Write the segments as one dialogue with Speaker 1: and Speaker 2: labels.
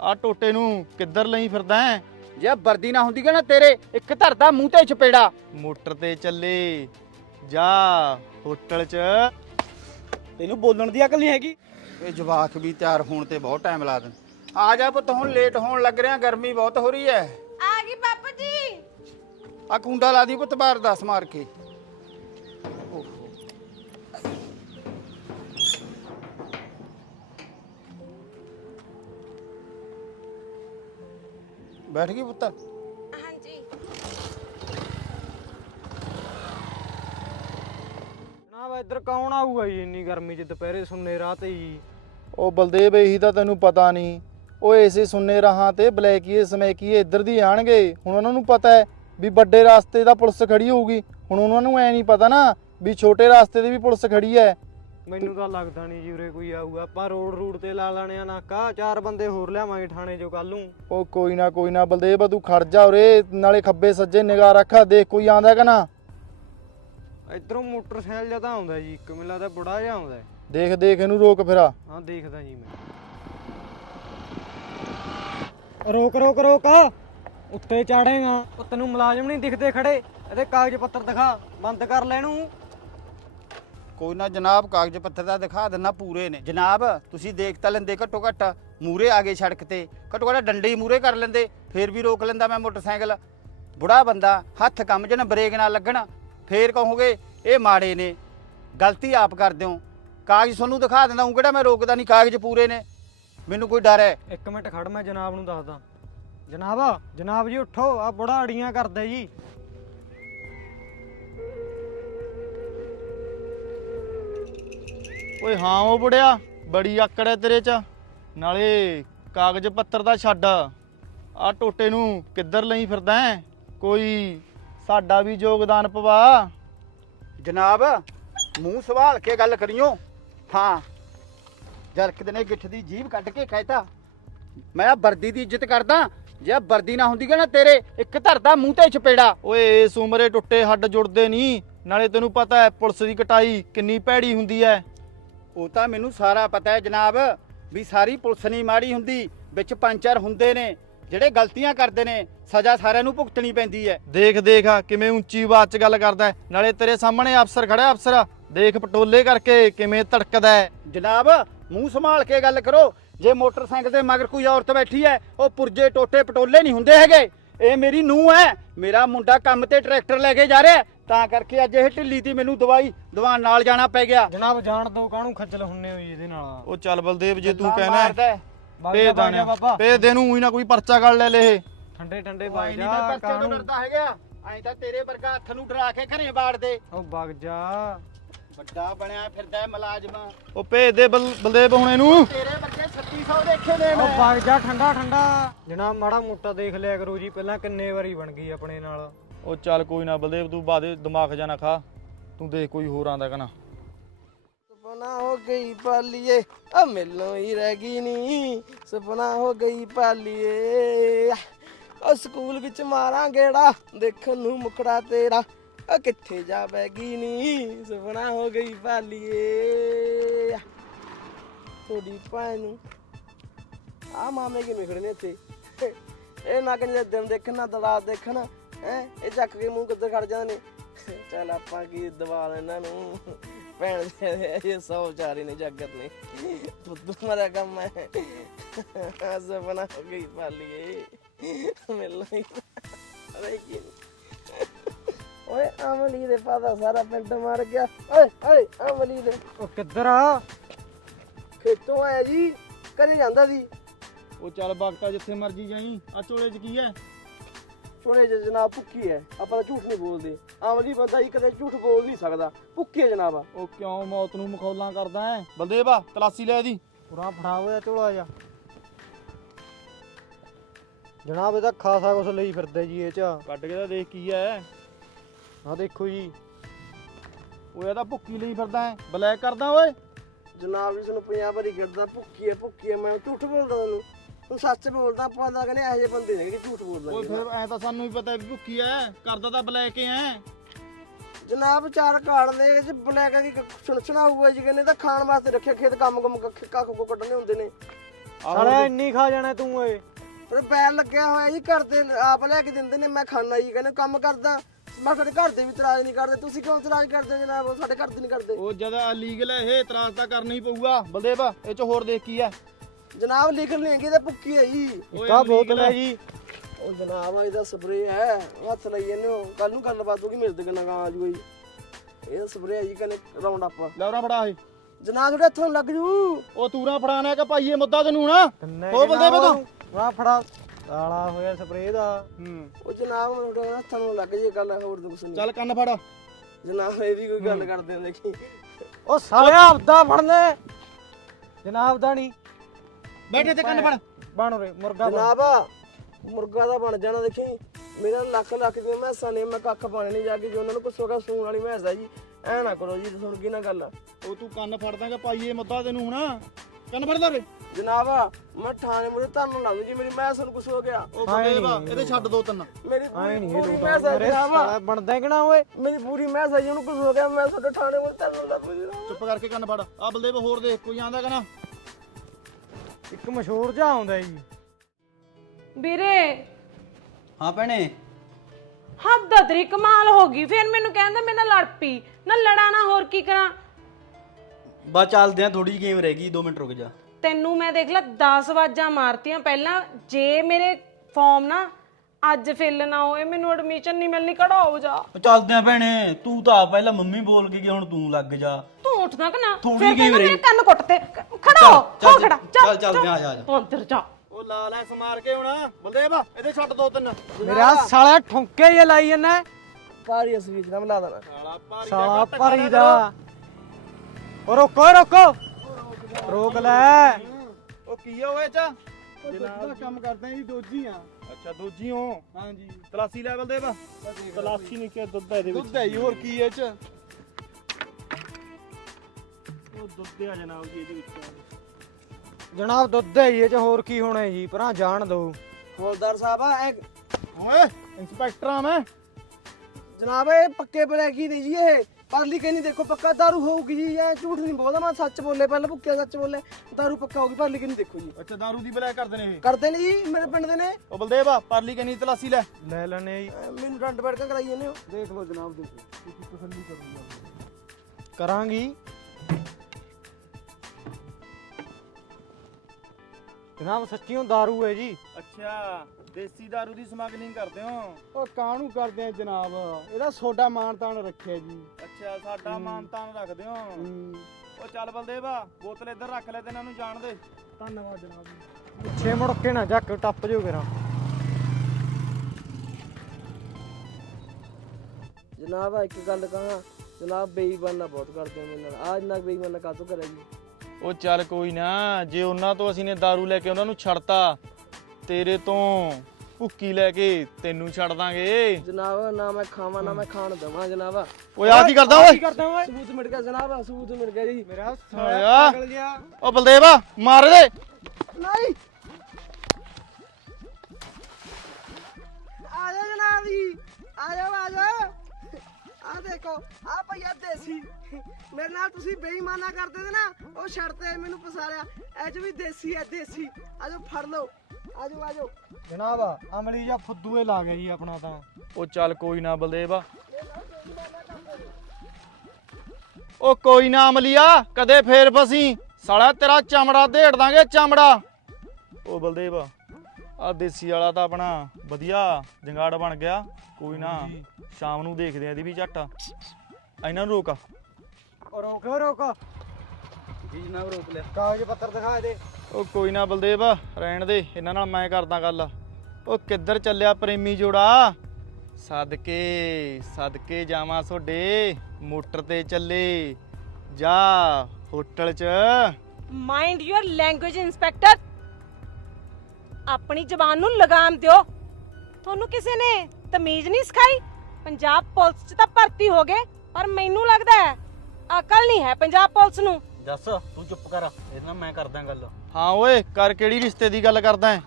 Speaker 1: ਆ ਟੋਟੇ ਨੂੰ ਕਿੱਧਰ ਲਈ ਫਿਰਦਾ ਹੈ
Speaker 2: ਜੇ ਵਰਦੀ ਨਾ ਹੁੰਦੀ ਕਿ ਨਾ ਤੇਰੇ ਇੱਕ ਧਰ ਦਾ ਮੂੰਹ ਤੇ ਚਪੇੜਾ
Speaker 1: ਮੋਟਰ ਤੇ ਚੱਲੇ ਜਾ ਹੋਟਲ 'ਚ
Speaker 2: ਤੈਨੂੰ ਬੋਲਣ ਦੀ ਅਕਲ ਨਹੀਂ ਹੈਗੀ
Speaker 1: ਇਹ ਜਵਾਕ ਵੀ ਤਿਆਰ ਹੋਣ ਤੇ ਬਹੁਤ ਟਾਈਮ ਲਾ ਦਿੰਦਾ ਆ ਜਾ ਪੁੱਤ ਹੁਣ ਲੇਟ ਹੋਣ ਲੱਗ ਰਿਹਾ ਗਰਮੀ ਬਹੁਤ ਹੋ ਰਹੀ ਹੈ
Speaker 3: ਆ ਗਈ ਬਾਪੂ ਜੀ
Speaker 1: ਆ ਕੁੰਡਾ ਲਾ ਦੀ ਪੁੱਤ ਬਾਰ 10 ਮਾਰ ਕੇ ਬੈਠ ਗਈ ਪੁੱਤ
Speaker 3: ਹਾਂਜੀ
Speaker 4: ਜਨਾਬ ਇੱਧਰ ਕੌਣ ਆਊਗਾ ਜੀ ਇੰਨੀ ਗਰਮੀ ਚ ਦੁਪਹਿਰੇ ਸੁੰਨੇ ਰਾਹ ਤੇ ਜੀ
Speaker 1: ਉਹ ਬਲਦੇਵ ਇਹੀ ਤਾਂ ਤੈਨੂੰ ਪਤਾ ਨਹੀਂ ਉਹ ਐਸੇ ਸੁੰਨੇ ਰਾਹਾਂ ਤੇ ਬਲੈਕੀਏ ਸਮੇ ਕੀ ਇੱਧਰ ਦੀ ਆਣਗੇ ਹੁਣ ਉਹਨਾਂ ਨੂੰ ਪਤਾ ਹੈ ਵੀ ਵੱਡੇ ਰਸਤੇ ਦਾ ਪੁਲਿਸ ਖੜੀ ਹੋਊਗੀ ਹੁਣ ਉਹਨਾਂ ਨੂੰ ਐ ਨਹੀਂ ਪਤਾ ਨਾ ਵੀ ਛੋਟੇ ਰਾਸਤੇ ਦੇ ਵੀ ਪੁਲਿਸ ਖੜੀ ਹੈ
Speaker 4: ਮੈਨੂੰ ਤਾਂ ਲੱਗਦਾ ਨਹੀਂ ਜੀ ਉਰੇ ਕੋਈ ਆਊਗਾ ਆਪਾਂ ਰੋਡ ਰੂਟ ਤੇ ਲਾ ਲੈਣੇ ਆ ਨਾ ਕਾ ਚਾਰ ਬੰਦੇ ਹੋਰ ਲਿਆਵਾਂਗੇ ਥਾਣੇ ਜੋ ਕੱਲ ਨੂੰ
Speaker 1: ਉਹ ਕੋਈ ਨਾ ਕੋਈ ਨਾ ਬਲਦੇਵ ਤੂੰ ਖੜ ਜਾ ਉਰੇ ਨਾਲੇ ਖੱਬੇ ਸੱਜੇ ਨਿਗਾਹ ਰੱਖ ਦੇਖ ਕੋਈ ਆਂਦਾ ਕਿ ਨਾ
Speaker 4: ਇਧਰੋਂ ਮੋਟਰਸਾਈਕਲ ਜਾਂ ਤਾਂ ਆਉਂਦਾ ਜੀ ਇੱਕ ਮਿਲਾ ਤਾਂ ਬੜਾ ਜਿਆ ਆਉਂਦਾ
Speaker 1: ਦੇਖ ਦੇਖ ਇਹਨੂੰ ਰੋਕ ਫਿਰਾ
Speaker 4: ਹਾਂ ਦੇਖਦਾ ਜੀ ਮੈਂ ਰੋਕ ਰੋਕ ਰੋਕ ਉੱਤੇ ਚਾੜੇਗਾ
Speaker 2: ਉਹ ਤੈਨੂੰ ਮੁਲਾਜ਼ਮ ਨਹੀਂ ਦਿਖਦੇ ਖੜੇ ਇਹਦੇ ਕਾਗਜ਼ ਪੱਤਰ ਦਿਖਾ ਬੰਦ ਕਰ ਲੈਣੂ ਕੋਈ ਨਾ ਜਨਾਬ ਕਾਗਜ਼ ਪੱਥਰ ਦਾ ਦਿਖਾ ਦਿੰਨਾ ਪੂਰੇ ਨੇ ਜਨਾਬ ਤੁਸੀਂ ਦੇਖ ਤਾਂ ਲੈਂਦੇ ਘਟੋ ਘਟ ਮੂਰੇ ਆਗੇ ਛੜਕ ਤੇ ਘਟੋ ਘਟਾ ਡੰਡੇ ਮੂਰੇ ਕਰ ਲੈਂਦੇ ਫੇਰ ਵੀ ਰੋਕ ਲੈਂਦਾ ਮੈਂ ਮੋਟਰਸਾਈਕਲ ਬੁੜਾ ਬੰਦਾ ਹੱਥ ਕੰਮ ਜਨ ਬ੍ਰੇਕ ਨਾਲ ਲੱਗਣ ਫੇਰ ਕਹੋਗੇ ਇਹ ਮਾੜੇ ਨੇ ਗਲਤੀ ਆਪ ਕਰਦੇ ਹੋ ਕਾਗਜ਼ ਤੁਹਾਨੂੰ ਦਿਖਾ ਦਿੰਦਾ ਹੂੰ ਕਿਹੜਾ ਮੈਂ ਰੋਕਦਾ ਨਹੀਂ ਕਾਗਜ਼ ਪੂਰੇ ਨੇ ਮੈਨੂੰ ਕੋਈ ਡਰ ਹੈ
Speaker 4: ਇੱਕ ਮਿੰਟ ਖੜ ਮੈਂ ਜਨਾਬ ਨੂੰ ਦੱਸਦਾ ਜਨਾਬ ਜਨਾਬ ਜੀ ਉੱਠੋ ਆ ਬੁੜਾ ਅੜੀਆਂ ਕਰਦੇ ਜੀ
Speaker 1: ਓਏ ਹਾਂ ਉਹ ਬੁੜਿਆ ਬੜੀ ਆਕੜ ਹੈ ਤੇਰੇ ਚ ਨਾਲੇ ਕਾਗਜ਼ ਪੱਤਰ ਦਾ ਛੱਡ ਆ ਟੋਟੇ ਨੂੰ ਕਿੱਧਰ ਲਈ ਫਿਰਦਾ ਕੋਈ ਸਾਡਾ ਵੀ ਯੋਗਦਾਨ ਪਵਾ
Speaker 2: ਜਨਾਬ ਮੂੰਹ ਸਵਾਲ ਕੇ ਗੱਲ ਕਰਿਓ ਹਾਂ ਜਰ ਕਿਦਨੇ ਗਿੱਠ ਦੀ ਜੀਬ ਕੱਢ ਕੇ ਕਹਿਤਾ ਮੈਂ ਆ ਵਰਦੀ ਦੀ ਇੱਜ਼ਤ ਕਰਦਾ ਜੇ ਵਰਦੀ ਨਾ ਹੁੰਦੀ ਗਣਾ ਤੇਰੇ ਇੱਕ ਧਰ ਦਾ ਮੂੰਹ ਤੇ ਛਪੇੜਾ
Speaker 1: ਓਏ ਇਸ ਉਮਰੇ ਟੁੱਟੇ ਹੱਡ ਜੁੜਦੇ ਨਹੀਂ ਨਾਲੇ ਤੈਨੂੰ ਪਤਾ ਹੈ ਪੁਲਿਸ ਦੀ ਕਟਾਈ ਕਿੰਨੀ ਪੈੜੀ ਹੁੰਦੀ ਹੈ
Speaker 2: ਉਹ ਤਾਂ ਮੈਨੂੰ ਸਾਰਾ ਪਤਾ ਹੈ ਜਨਾਬ ਵੀ ਸਾਰੀ ਪੁਲਿਸ ਨਹੀਂ ਮਾੜੀ ਹੁੰਦੀ ਵਿੱਚ ਪੰਜ ਚਾਰ ਹੁੰਦੇ ਨੇ ਜਿਹੜੇ ਗਲਤੀਆਂ ਕਰਦੇ ਨੇ ਸਜ਼ਾ ਸਾਰਿਆਂ ਨੂੰ ਭੁਗਤਣੀ ਪੈਂਦੀ ਹੈ
Speaker 1: ਦੇਖ ਦੇਖ ਕਿਵੇਂ ਉੱਚੀ ਬਾਤ ਚ ਗੱਲ ਕਰਦਾ ਨਾਲੇ ਤੇਰੇ ਸਾਹਮਣੇ ਅਫਸਰ ਖੜਾ ਹੈ ਅਫਸਰ ਦੇਖ ਪਟੋਲੇ ਕਰਕੇ ਕਿਵੇਂ ਧੜਕਦਾ ਹੈ
Speaker 2: ਜਨਾਬ ਮੂੰਹ ਸੰਭਾਲ ਕੇ ਗੱਲ ਕਰੋ ਜੇ ਮੋਟਰਸਾਈਕਲ ਦੇ ਮਗਰ ਕੋਈ ਔਰਤ ਬੈਠੀ ਹੈ ਉਹ ਪੁਰਜੇ ਟੋਟੇ ਪਟੋਲੇ ਨਹੀਂ ਹੁੰਦੇ ਹੈਗੇ ਇਹ ਮੇਰੀ ਨੂੰ ਹੈ ਮੇਰਾ ਮੁੰਡਾ ਕੰਮ ਤੇ ਟਰੈਕਟਰ ਲੈ ਕੇ ਜਾ ਰਿਹਾ ਤਾਂ ਕਰਕੇ ਅੱਜ ਇਹ ਢਿੱਲੀ ਤੀ ਮੈਨੂੰ ਦਵਾਈ ਦਿਵਾਨ ਨਾਲ ਜਾਣਾ ਪੈ ਗਿਆ
Speaker 4: ਜਨਾਬ ਜਾਣ ਦੋ ਕਾਹਨੂੰ ਖੱਜਲ ਹੁੰਨੇ ਹੋਈ ਇਹਦੇ ਨਾਲ
Speaker 1: ਉਹ ਚੱਲ ਬਲਦੇਵ ਜੇ ਤੂੰ ਕਹਿਣਾ ਭੇਜ ਦਾਨੇ ਭੇਜ ਦੇ ਨੂੰ ਉਹੀ ਨਾ ਕੋਈ ਪਰਚਾ ਕੱਢ ਲੈ ਲੈ ਇਹ
Speaker 4: ਠੰਡੇ ਠੰਡੇ ਬਾਈ ਨਹੀਂ ਮੈਂ
Speaker 2: ਪਰਚਾ ਤੋਂ ਡਰਦਾ ਹੈਗਾ ਐਂ ਤਾਂ ਤੇਰੇ ਵਰਗਾ ਹੱਥ ਨੂੰ ਡਰਾ ਕੇ ਘਰੇ ਬਾੜ ਦੇ
Speaker 4: ਉਹ ਵਗ ਜਾ
Speaker 2: ਵੱਡਾ ਬਣਿਆ ਫਿਰਦਾ ਮਲਾਜਮਾ
Speaker 1: ਉਹ ਭੇਜ ਦੇ ਬਲਦੇਵ ਹੁਣੇ ਨੂੰ
Speaker 2: ਤੇਰੇ ਵਰਗੇ 3600 ਦੇਖੇ ਨੇ
Speaker 4: ਉਹ ਵਗ ਜਾ ਠੰਡਾ ਠੰਡਾ ਜਨਾਬ ਮਾੜਾ ਮੋਟਾ ਦੇਖ ਲਿਆ ਕਰੋ ਜੀ ਪਹਿਲਾਂ ਕਿੰਨੇ ਵਾਰੀ ਬਣ ਗਈ ਆਪਣੇ ਨਾਲ
Speaker 1: ਉਹ ਚੱਲ ਕੋਈ ਨਾ ਬਲਦੇਵ ਤੂੰ ਬਾਦੇ ਦਿਮਾਗ ਜਾਣਾ ਖਾ ਤੂੰ ਦੇਖ ਕੋਈ ਹੋਰ ਆਂਦਾ ਕਨਾ
Speaker 5: ਸੁਪਨਾ ਹੋ ਗਈ ਪਾਲੀਏ ਆ ਮਿਲੋ ਹੀ ਰਹਿ ਗਈ ਨੀ ਸੁਪਨਾ ਹੋ ਗਈ ਪਾਲੀਏ ਆ ਸਕੂਲ ਵਿੱਚ ਮਾਰਾਂ ਗੇੜਾ ਦੇਖਣ ਨੂੰ ਮੁਖੜਾ ਤੇਰਾ ਆ ਕਿੱਥੇ ਜਾ ਗਈ ਨੀ ਸੁਪਨਾ ਹੋ ਗਈ ਪਾਲੀਏ ਥੋੜੀ ਪਾਣੂ ਆ ਮਾਮੇ ਕਿਵੇਂ ਖੜਨੇ ਤੇ ਇਹ ਨਾ ਕਿੰਨੇ ਦਿਨ ਦੇਖਣਾ ਦਲਾ ਦੇਖਣਾ ਹੈ ਇਹ ਚੱਕ ਕੇ ਮੂੰਹ ਕਿੱਧਰ ਖੜ ਜਾਂਦੇ ਨੇ ਚੱਲ ਆਪਾਂ ਕੀ ਦਵਾ ਲੈਣਾ ਨੂੰ ਭੈਣ ਦੇ ਇਹ ਸੌ ਚਾਰੀ ਨੇ ਜਗਤ ਨੇ ਬੁੱਧੂ ਮਰਿਆ ਕੰਮ ਹੈ ਬਣਾ ਹੋ ਗਈ ਪਾਲੀਏ ਮਿਲਣਾ ਹੀ ਅਰੇ ਕੀ ਓਏ ਆਮਲੀ ਦੇ ਪਾਦਾ ਸਾਰਾ ਪਿੰਡ ਮਰ ਗਿਆ ਓਏ ਓਏ ਆਮਲੀ ਦੇ
Speaker 1: ਉਹ ਕਿੱਧਰ ਆ
Speaker 5: ਖੇਤੋਂ ਆਇਆ ਜੀ ਕਰੇ ਜਾਂਦਾ ਸੀ
Speaker 1: ਉਹ ਚੱਲ ਬਾਗਤਾ ਜਿੱਥੇ ਮਰਜੀ ਜਾਈ ਆ ਚੋਲੇ ਚ ਕੀ ਹੈ
Speaker 5: ਸੁਣੇ ਜੇ ਜਨਾਬ ਭੁੱਖੀ ਐ ਆਪਾਂ ਝੂਠ ਨਹੀਂ ਬੋਲਦੇ ਜੀ ਬੰਦਾ ਹੀ ਕਦੇ ਝੂਠ ਬੋਲ ਨਹੀਂ ਸਕਦਾ ਭੁੱਖੀ ਐ ਜਨਾਬ
Speaker 1: ਉਹ ਕਿਉਂ ਮੌਤ ਨੂੰ ਮਖੌਲਾਂ ਕਰਦਾ ਐ ਬੰਦੇ ਬਾ ਤਲਾਸੀ ਲੈ ਦੀ
Speaker 4: ਪੁਰਾ ਫੜਾ ਹੋਇਆ ਝੋਲਾ ਜਾ
Speaker 1: ਜਨਾਬ ਇਹਦਾ ਤਾਂ ਖਾਸਾ ਕੁਛ ਲਈ ਫਿਰਦੇ ਜੀ ਇਹ ਚ ਕੱਢ ਕੇ ਤਾਂ ਦੇਖ ਕੀ ਐ ਆ ਦੇਖੋ ਜੀ ਉਹ ਇਹਦਾ ਤਾਂ ਭੁੱਖੀ ਲਈ ਫਿਰਦਾ ਐ ਬਲੈਕ ਕਰਦਾ ਓਏ
Speaker 5: ਜਨਾਬ ਜੀ ਤੁਹਾਨੂੰ ਪੰਜਾਬ ਵਾਰੀ ਗੱਡਦਾ ਭੁੱਖੀ ਐ ਭੁੱਖੀ ਐ ਮੈਂ ਝੂਠ ਬੋਲਦਾ ਤੁਹਾਨੂੰ ਤੂੰ ਸੱਚ ਬੋਲਦਾ ਆਪਾਂ ਤਾਂ ਕਹਿੰਦੇ ਐਸੇ ਬੰਦੇ ਨੇ ਕਿ ਝੂਠ ਬੋਲਦਾ
Speaker 1: ਓਏ ਫਿਰ ਐ ਤਾਂ ਸਾਨੂੰ ਵੀ ਪਤਾ ਵੀ ਭੁੱਕੀ ਐ ਕਰਦਾ ਤਾਂ ਬਲੈਕ ਐ
Speaker 5: ਜਨਾਬ ਚਾਰ ਕਾਰਡ ਦੇ ਇਸ ਬਲੈਕ ਦੀ ਸੁਣਛਣਾ ਹੋਊਗਾ ਜੀ ਕਹਿੰਦੇ ਤਾਂ ਖਾਣ ਵਾਸਤੇ ਰੱਖਿਆ ਖੇਤ ਕੰਮ ਕੰਮ ਖਿੱਕਾ ਕੋ ਕੱਢਣੇ ਹੁੰਦੇ ਨੇ
Speaker 1: ਸਾਲਾ ਇੰਨੀ ਖਾ ਜਾਣਾ ਤੂੰ ਓਏ
Speaker 5: ਪਰ ਬੈਲ ਲੱਗਿਆ ਹੋਇਆ ਜੀ ਕਰਦੇ ਆਪ ਲੈ ਕੇ ਦਿੰਦੇ ਨੇ ਮੈਂ ਖਾਣਾ ਜੀ ਕਹਿੰਦੇ ਕੰਮ ਕਰਦਾ ਮੈਂ ਸਾਡੇ ਘਰ ਦੇ ਵੀ ਤਰਾਜ ਨਹੀਂ ਕਰਦੇ ਤੁਸੀਂ ਕਿਉਂ ਤਰਾਜ ਕਰਦੇ ਹੋ ਜਨਾਬ ਸਾਡੇ ਘਰ ਦੇ ਨਹੀਂ ਕਰਦੇ
Speaker 1: ਉਹ ਜਦਾ ਲੀਗਲ ਹੈ ਇਹ ਤਰਾਜ ਤਾਂ ਕਰਨੀ ਪਊਗਾ ਬਲਦੇਵ ਇਹ ਚ ਹੋਰ ਦੇਖ ਕੀ ਹੈ
Speaker 5: ਜਨਾਬ ਲੈ ਗਏ ਤੇ ਪੁੱਕੀ ਆਈ
Speaker 1: ਕਾ ਬੋਤਲ ਹੈ ਜੀ
Speaker 5: ਉਹ ਜਨਾਬ ਆ ਇਹਦਾ ਸਪਰੇ ਹੈ ਹੱਥ ਲਈ ਇਹਨੂੰ ਕੱਲ ਨੂੰ ਗੱਲਬਾਤ ਹੋ ਗਈ ਮੇਰੇ ਦੇ ਨਗਾ ਆ ਜੂਈ ਇਹ ਸਪਰੇ ਆ ਜੀ ਕਨੇ ਰੌਂਡ ਅਪ ਲੌਰਾ ਫੜਾ ਹੈ ਜਨਾਬ ਜਿਹੜਾ ਇੱਥੋਂ ਲੱਗ ਜੂ
Speaker 1: ਉਹ ਤੂਰਾ ਫੜਾਣਾ ਹੈ ਕਿ ਭਾਈ ਇਹ ਮੁੱਦਾ ਤੈਨੂੰ ਨਾ ਹੋ ਬੰਦੇ ਬਤਾ
Speaker 4: ਵਾ ਫੜਾ ਕਾਲਾ ਹੋਇਆ ਸਪਰੇ ਦਾ ਹੂੰ
Speaker 5: ਉਹ ਜਨਾਬ ਮੁੰਡਾ ਹੱਥਾਂ ਨੂੰ ਲੱਗ ਜੇ ਗੱਲ ਹੋਰ ਦੱਸ ਨਹੀਂ
Speaker 1: ਚੱਲ ਕੰਨ ਫੜਾ
Speaker 5: ਜਨਾਬ ਇਹ ਵੀ ਕੋਈ ਗੱਲ ਕਰਦੇ ਹੁੰਦੇ ਦੇਖੀ
Speaker 1: ਉਹ ਸਾਲਿਆ ਅਬਦਾ ਫੜਨੇ ਜਨਾਬ ਦਾਣੀ ਬੈਠੇ ਤੇ ਕੰਨ ਫੜ
Speaker 4: ਬਣ ਰੇ ਮੁਰਗਾ
Speaker 5: ਜਨਾਬ ਮੁਰਗਾ ਦਾ ਬਣ ਜਾਣਾ ਦੇਖੀ ਮੇਰਾ ਲੱਖ ਲੱਖ ਦੀ ਮੈਸਾਂ ਨੇ ਮੈਂ ਕੱਖ ਪਾਣੇ ਨਹੀਂ ਜਾ ਕੇ ਜੋ ਉਹਨਾਂ ਨੂੰ ਕੁਸੋਗਾ ਸੂਣ ਵਾਲੀ ਮੈਸ ਜੀ ਐ ਨਾ ਕਰੋ ਜੀ ਸੁਣ ਕੀ ਨਾ ਗੱਲ ਉਹ
Speaker 1: ਤੂੰ ਕੰਨ ਫੜ ਦਾਂਗਾ ਪਾਈ ਇਹ ਮੁੱਦਾ ਤੈਨੂੰ ਹੁਣ ਕੰਨ ਫੜਦਾ ਰੇ
Speaker 5: ਜਨਾਬ ਮੈਂ ਥਾਣੇ ਮੁਰੇ ਤੁਹਾਨੂੰ ਲੱਗ ਜੀ ਮੇਰੀ ਮੈਸ ਨੂੰ ਕੁਛ ਹੋ ਗਿਆ
Speaker 1: ਉਹ ਬੇਵਾ ਇਹਦੇ ਛੱਡ ਦੋ ਤਿੰਨ
Speaker 5: ਮੇਰੀ ਪੂਰੀ ਮੈਸ ਆ ਜਨਾਬ
Speaker 1: ਬਣਦਾ ਕਿ ਨਾ ਓਏ
Speaker 5: ਮੇਰੀ ਪੂਰੀ ਮੈਸ ਆ ਜੀ ਉਹਨੂੰ ਹੋ ਗਿਆ ਮੈਂ ਤੁਹਾਡੇ ਥਾਣੇ ਮੁਰੇ ਤੁਹਾਨੂੰ ਲੱਗ ਜੀ
Speaker 1: ਚੁੱਪ ਕਰਕੇ ਕੰਨ ਫੜ ਆ ਬਲਦੇਵ ਹੋਰ ਦੇਖ ਕੋਈ ਆਂਦਾ ਕਿ
Speaker 4: ਇੱਕ ਮਸ਼ਹੂਰ ਜਾ ਆਉਂਦਾ ਜੀ
Speaker 3: ਵੀਰੇ ਹਾਂ ਭੈਣੇ ਹੱਦ ਦਾ ਤੇ ਕਮਾਲ ਹੋ ਗਈ ਫੇਰ ਮੈਨੂੰ ਕਹਿੰਦਾ ਮੈਂ ਨਾ ਲੜ ਪੀ ਨਾ ਲੜਾਣਾ ਹੋਰ ਕੀ ਕਰਾਂ
Speaker 1: ਬਾ ਚੱਲਦੇ ਆ ਥੋੜੀ ਗੇਮ ਰਹਿ ਗਈ 2 ਮਿੰਟ ਰੁਕ ਜਾ
Speaker 3: ਤੈਨੂੰ ਮੈਂ ਦੇਖ ਲੈ 10 ਵਾਜਾਂ ਮਾਰਤੀਆਂ ਪਹਿਲਾਂ ਜੇ ਮੇਰੇ ਫਾਰਮ ਨਾ ਅੱਜ ਫਿੱਲ ਨਾ ਹੋਏ ਮੈਨੂੰ ਐਡਮਿਸ਼ਨ ਨਹੀਂ ਮਿਲਣੀ ਕੜਾ ਹੋ ਜਾ
Speaker 1: ਚੱਲਦੇ ਆ ਭੈਣੇ ਤੂੰ ਤਾਂ ਪਹਿਲਾਂ ਮੰਮੀ ਬੋਲ ਕੇ ਕਿ ਹੁਣ ਤੂੰ ਲੱਗ ਜਾ ਤੂੰ ਉੱਠਦਾ ਕਿ ਨਾ ਫੇਰ ਕਹਿੰਦਾ ਮੇਰੇ
Speaker 3: ਕੰਨ ਤੇ ਖੜਾ ਹੋ ਖੜਾ
Speaker 1: ਚੱਲ ਚੱਲ ਆ ਜਾ ਜਾ ਅੰਦਰ ਜਾ ਉਹ ਲਾਲ ਐ ਸਮਾਰ ਕੇ ਹੁਣਾ ਬਲਦੇਵ ਇਹਦੇ ਛੱਡ ਦੋ ਤਿੰਨ
Speaker 4: ਮੇਰਾ ਸਾਲਾ ਠੋਂਕੇ ਹੀ ਲਾਈ ਜਾਂਦਾ
Speaker 5: ਭਾਰੀ ਅਸਵੀਜ ਨਾ ਮਲਾ ਦੇਣਾ
Speaker 1: ਸਾਲਾ ਪਾਰੀ ਦਾ
Speaker 4: ਉਹ ਰੋਕੋ ਰੋਕੋ ਰੋਕ ਲੈ
Speaker 1: ਉਹ ਕੀ ਹੋਵੇ ਚ
Speaker 4: ਜਿਹੜਾ ਕੰਮ ਕਰਦਾ ਜੀ ਦੋਜੀ ਆ
Speaker 1: ਅੱਛਾ ਦੋਜੀ ਹੋ ਹਾਂਜੀ ਤਲਾਸੀ ਲੈਵਲ ਦੇ ਬਸ 83 ਨਹੀਂ ਕਿ ਦੁੱਧ ਹੈ ਇਹਦੇ ਵਿੱਚ ਦੁੱਧ ਹੈ ਹੋਰ ਕੀ ਹੈ ਚ ਦੁੱਧ ਆ ਜਨਾਬ ਜੀ ਇਹਦੇ ਵਿੱਚ ਜਨਾਬ ਦੁੱਧ ਹੈ ਇਹ ਚ ਹੋਰ ਕੀ ਹੋਣਾ ਜੀ ਪਰਾਂ ਜਾਣ ਦੋ
Speaker 5: ਹੌਲਦਾਰ ਸਾਹਿਬ ਆ
Speaker 1: ਓਏ ਇਨਸਪੈਕਟਰ ਆ ਮੈਂ
Speaker 5: ਜਨਾਬ ਇਹ ਪੱਕੇ ਬਲੈਕ ਕੀ ਨਹੀਂ ਜੀ ਇਹ ਪਰਲੀ ਕਹਿੰਦੀ ਦੇਖੋ ਪੱਕਾ दारू ਹੋਊਗੀ ਜੀ ਇਹ ਝੂਠ ਨਹੀਂ ਬੋਲਦਾ ਮੈਂ ਸੱਚ ਬੋਲੇ ਪਹਿਲਾਂ ਭੁੱਕਿਆ ਸੱਚ ਬੋਲੇ दारू ਪੱਕਾ ਹੋਊਗੀ ਪਰਲੀ ਕਹਿੰਦੀ ਦੇਖੋ ਜੀ
Speaker 1: ਅੱਛਾ दारू ਦੀ ਬਲੇ ਕਰਦੇ ਨੇ ਇਹ
Speaker 5: ਕਰਦੇ ਨੇ ਜੀ ਮੇਰੇ ਪਿੰਡ ਦੇ ਨੇ
Speaker 1: ਉਹ ਬਲਦੇਵ ਆ ਪਰਲੀ ਕਹਿੰਦੀ ਤਲਾਸੀ ਲੈ
Speaker 4: ਲੈ ਲੈਣੇ ਜੀ
Speaker 5: ਮੈਨੂੰ ਡੰਡ ਬੜਕਾ ਕਰਾਈ ਜਾਂਦੇ ਹੋ
Speaker 4: ਦੇਖ ਲਓ ਜਨਾਬ ਦੇਖੋ ਤੁਸੀਂ ਤਸੱਲੀ
Speaker 1: ਕਰੂਗਾ ਕਰਾਂਗੀ ਸੱਚੀ ਸੱਚੀਓ दारू ਹੈ ਜੀ ਅੱਛਾ ਦੇਸੀ दारू ਦੀ ਸਮਗਲਿੰਗ ਕਰਦੇ ਹੋ
Speaker 4: ਉਹ ਕਾਹਨੂੰ ਕਰਦੇ ਆ ਜਨਾਬ ਇਹਦਾ ਸੋਡਾ ਮਾਨਤਾਨ ਰੱਖਿਆ ਜੀ
Speaker 1: ਅੱਛਾ ਸਾਡਾ ਮਾਨਤਾਨ ਰੱਖਦੇ ਹੋ ਉਹ ਚੱਲ ਬਲਦੇ ਵਾ ਬੋਤਲ ਇੱਧਰ ਰੱਖ ਲੈ ਤੇ ਇਹਨਾਂ ਨੂੰ ਜਾਣ ਦੇ
Speaker 4: ਧੰਨਵਾਦ ਜਨਾਬ
Speaker 1: ਪਿੱਛੇ ਮੁੜ ਕੇ ਨਾ ਜਾ ਕੇ ਟੱਪ ਜਿਓ ਗਰਾ
Speaker 5: ਜਨਾਬ ਇੱਕ ਗੱਲ ਕਹਾਂ ਜਨਾਬ ਬੇਈਮਾਨਾ ਬਹੁਤ ਕਰਦੇ ਹੋ ਮੇਰੇ ਨਾਲ ਆ ਇੰਨਾ ਬੇਈਮਾਨਾ ਕਾਹਤੋਂ ਕਰੇ ਜੀ
Speaker 1: ਉਹ ਚੱਲ ਕੋਈ ਨਾ ਜੇ ਉਹਨਾਂ ਤੋਂ ਅਸੀਂ ਨੇ दारू ਲੈ ਕੇ ਉਹਨਾਂ ਨੂੰ ਛੜਤਾ ਤੇਰੇ ਤੋਂ ਭੁੱਕੀ ਲੈ ਕੇ ਤੈਨੂੰ ਛੜ ਦਾਂਗੇ
Speaker 5: ਜਨਾਬ ਨਾ ਮੈਂ ਖਾਵਾਂ ਨਾ ਮੈਂ ਖਾਣ ਦਵਾਂ ਜਨਾਬ
Speaker 1: ਓਏ ਆ ਕੀ ਕਰਦਾ ਓਏ ਕੀ
Speaker 5: ਸਬੂਤ ਮਿਟ ਗਿਆ ਜਨਾਬ ਸਬੂਤ ਮਿਟ ਗਿਆ ਜੀ
Speaker 4: ਮੇਰਾ ਸਾਇਆ ਨਿਕਲ ਗਿਆ
Speaker 1: ਓ ਬਲਦੇਵ ਮਾਰ ਦੇ
Speaker 5: ਨਹੀਂ ਆ ਜਾ ਜਨਾਬ ਜੀ ਆ ਜਾ ਆ ਜਾ ਆ ਦੇਖੋ ਆ ਭਈਆ ਦੇਸੀ ਮੇਰੇ ਨਾਲ ਤੁਸੀਂ ਬੇਈਮਾਨਾ ਕਰਦੇ ਤੇ ਨਾ ਉਹ ਛੜਤੇ ਮੈਨੂੰ ਪਸਾਰਿਆ ਐਜ ਵੀ ਦੇਸੀ ਐ ਦੇਸੀ ਆਜੋ ਫੜ ਲਓ ਆਜੋ ਆਜੋ
Speaker 4: ਜਨਾਬ ਅਮਲੀ ਜਾਂ ਫੁੱਦੂਏ ਲਾ ਗਏ ਜੀ ਆਪਣਾ ਤਾਂ
Speaker 1: ਉਹ ਚੱਲ ਕੋਈ ਨਾ ਬਲੇਵਾ ਉਹ ਕੋਈ ਨਾ ਅਮਲੀਆ ਕਦੇ ਫੇਰ ਫਸੀ ਸਾਲਾ ਤੇਰਾ ਚਮੜਾ ਢੇੜ ਦਾਂਗੇ ਚਮੜਾ ਉਹ ਬਲਦੇਵ ਆ ਦੇਸੀ ਵਾਲਾ ਤਾਂ ਆਪਣਾ ਵਧੀਆ ਜੰਗਾੜ ਬਣ ਗਿਆ ਕੋਈ ਨਾ ਸ਼ਾਮ ਨੂੰ ਦੇਖਦੇ ਆਂ ਦੀ ਵੀ ਝਟਾ ਇਹਨਾਂ ਨੂੰ ਰੋਕ
Speaker 4: ਰੋਕ ਰੋਕ
Speaker 1: ਜੀ ਨਾ ਰੋਕ ਲੈ
Speaker 2: ਕਾਗਜ਼ ਪੱਤਰ ਦਿਖਾ ਦੇ
Speaker 1: ਉਹ ਕੋਈ ਨਾ ਬਲਦੇਵ ਰਹਿਣ ਦੇ ਇਹਨਾਂ ਨਾਲ ਮੈਂ ਕਰਦਾ ਗੱਲ ਉਹ ਕਿੱਧਰ ਚੱਲਿਆ ਪ੍ਰੇਮੀ ਜੋੜਾ ਸਦਕੇ ਸਦਕੇ ਜਾਵਾਂ ਤੁਹਾਡੇ ਮੋਟਰ ਤੇ ਚੱਲੇ ਜਾ ਹੋਟਲ 'ਚ
Speaker 3: ਮਾਈਂਡ ਯੂਅਰ ਲੈਂਗੁਏਜ ਇਨਸਪੈਕਟਰ ਆਪਣੀ ਜ਼ੁਬਾਨ ਨੂੰ ਲਗਾਮ ਦਿਓ ਤੁਹਾਨੂੰ ਕਿਸੇ ਨੇ ਤਮੀਜ਼ ਨਹੀਂ ਸਿਖਾਈ ਪੰਜਾਬ ਪੁਲਿਸ 'ਚ ਤਾਂ ਭਰਤੀ ਹੋ ਗਏ ਪਰ ਮੈਨੂੰ ਲੱਗਦਾ ਹੈ ਅਕਲ ਨਹੀਂ ਹੈ ਪੰਜਾਬ ਪੁਲਿਸ ਨੂੰ
Speaker 1: ਦੱਸ ਤੂੰ ਚੁੱਪ ਕਰ ਇਹ ਨਾ ਮੈਂ ਕਰਦਾ ਗੱਲ ਹਾਂ ਓਏ ਕਰ ਕਿਹੜੀ ਰਿਸ਼ਤੇ ਦੀ ਗੱਲ ਕਰਦਾ ਹੈ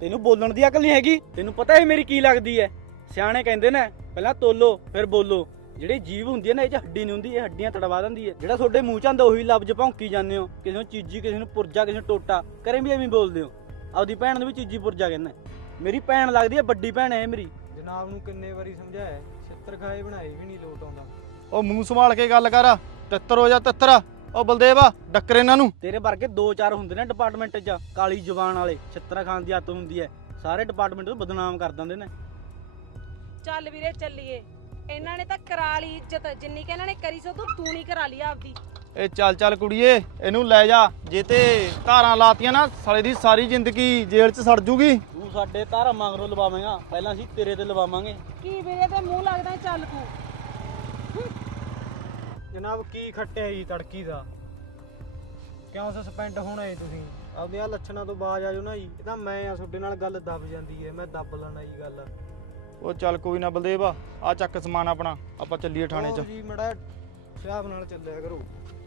Speaker 2: ਤੈਨੂੰ ਬੋਲਣ ਦੀ ਅਕਲ ਨਹੀਂ ਹੈਗੀ ਤੈਨੂੰ ਪਤਾ ਹੈ ਮੇਰੀ ਕੀ ਲੱਗਦੀ ਹੈ ਸਿਆਣੇ ਕਹਿੰਦੇ ਨੇ ਪਹਿਲਾਂ ਤੋਲੋ ਫਿਰ ਬੋਲੋ ਜਿਹੜੇ ਜੀਵ ਹੁੰਦੀ ਹੈ ਨਾ ਇਹ ਚ ਹੱਡੀ ਨਹੀਂ ਹੁੰਦੀ ਇਹ ਹੱਡੀਆਂ ਤੜਵਾ ਦਿੰਦੀ ਹੈ ਜਿਹੜਾ ਤੁਹਾਡੇ ਮੂੰਹ ਚ ਆਂਦਾ ਉਹੀ ਲਫ਼ਜ਼ ਭੌਂਕੀ ਜਾਂਦੇ ਹੋ ਕਿਸੇ ਨੂੰ ਚੀਜੀ ਕਿਸੇ ਨੂੰ ਪੁਰਜਾ ਕਿਸੇ ਨੂੰ ਟੋਟਾ ਕਰੇ ਵੀ ਐਵੇਂ ਬੋਲਦੇ ਹੋ ਆਪਦੀ ਭੈਣ ਨੂੰ ਵੀ ਚੀਜੀ ਪੁਰਜਾ ਕਹਿੰਦੇ ਮੇਰੀ ਭੈਣ ਲੱਗਦੀ ਹੈ ਵੱਡੀ ਭੈਣ ਹੈ ਮੇਰੀ
Speaker 4: ਜਨਾਬ ਨੂੰ ਕਿੰਨੇ ਵਾਰੀ ਸਮਝਾਇਆ ਛਿੱਤਰ ਖਾਏ ਬਣਾਏ ਵੀ ਨਹੀਂ ਲੋਟ ਆਉਂਦਾ
Speaker 1: ਉਹ ਮੂੰਹ ਸੰਭਾਲ ਕੇ ਗੱਲ ਕਰ ਤਿੱਤਰ ਹੋ ਜਾ ਤਿੱਤਰ ਉਹ ਬਲਦੇਵ ਆ ਡੱਕਰ ਇਹਨਾਂ ਨੂੰ
Speaker 2: ਤੇਰੇ ਵਰਗੇ ਦੋ ਚਾਰ ਹੁੰਦੇ ਨੇ ਡਿਪਾਰਟਮੈਂਟ 'ਚ ਕਾਲੀ ਜ਼ੁਬਾਨ ਵਾਲੇ ਛਿੱਤਰ ਖਾਣ ਦੀ ਹੱਤ ਹੁੰਦੀ ਐ ਸਾਰੇ ਡਿਪਾਰਟਮੈਂਟ ਨੂੰ ਬਦਨਾਮ ਕਰ ਦਿੰਦੇ ਨੇ
Speaker 3: ਚੱਲ ਵੀਰੇ ਚੱਲੀਏ ਇਹਨਾਂ ਨੇ ਤਾਂ ਕਰਾ ਲਈ ਇੱਜ਼ਤ ਜਿੰਨੀ ਕਿ ਇਹਨਾਂ ਨੇ ਕਰੀ ਸੋ ਤੂੰ ਤੂੰ ਨਹੀਂ ਕਰਾ ਲਈ ਆਪਦੀ
Speaker 1: ਇਹ ਚੱਲ ਚੱਲ ਕੁੜੀਏ ਇਹਨੂੰ ਲੈ ਜਾ ਜੇ ਤੇ ਧਾਰਾਂ ਲਾਤੀਆਂ ਨਾ ਸਲੇ ਦੀ ਸਾਰੀ ਜ਼ਿੰਦਗੀ ਜੇਲ੍ਹ 'ਚ ਸੜ ਜੂਗੀ
Speaker 2: ਤੂੰ ਸਾਡੇ ਮੰਗ ਮੰਗਰੋਂ ਲਵਾਵੇਂਗਾ ਪਹਿਲਾਂ ਅਸੀਂ ਤੇਰੇ ਤੇ ਲਵਾਵਾਂਗੇ
Speaker 3: ਕੀ ਮੇਰੇ ਤੇ ਮੂੰਹ ਲੱਗਦਾ ਚੱਲ ਕੋ
Speaker 4: ਜਨਾਬ ਕੀ ਖੱਟਿਆ ਜੀ ਤੜਕੀ ਦਾ ਕਿਉਂ ਸਸਪੈਂਡ ਹੋਣਾ ਹੈ ਤੁਸੀਂ ਆਪਦੇ ਆ ਲੱਛਣਾਂ ਤੋਂ ਬਾਅਦ ਆਜੋ ਨਾ ਜੀ ਇਹ ਤਾਂ ਮੈਂ ਆ ਤੁਹਾਡੇ ਨਾਲ ਗੱਲ ਦੱਬ ਜਾਂਦੀ ਏ ਮੈਂ ਦੱਬ ਲੈਣਾ ਜੀ ਗੱਲ
Speaker 1: ਉਹ ਚੱਲ ਕੋਈ ਨਾ ਬਲਦੇਵ ਆ ਚੱਕ ਸਮਾਨ ਆਪਣਾ ਆਪਾਂ ਚੱਲੀਏ ਥਾਣੇ ਚ
Speaker 4: ਜੀ ਮੜਾ ਸਿਆਬ ਨਾਲ ਚੱਲਿਆ ਕਰੋ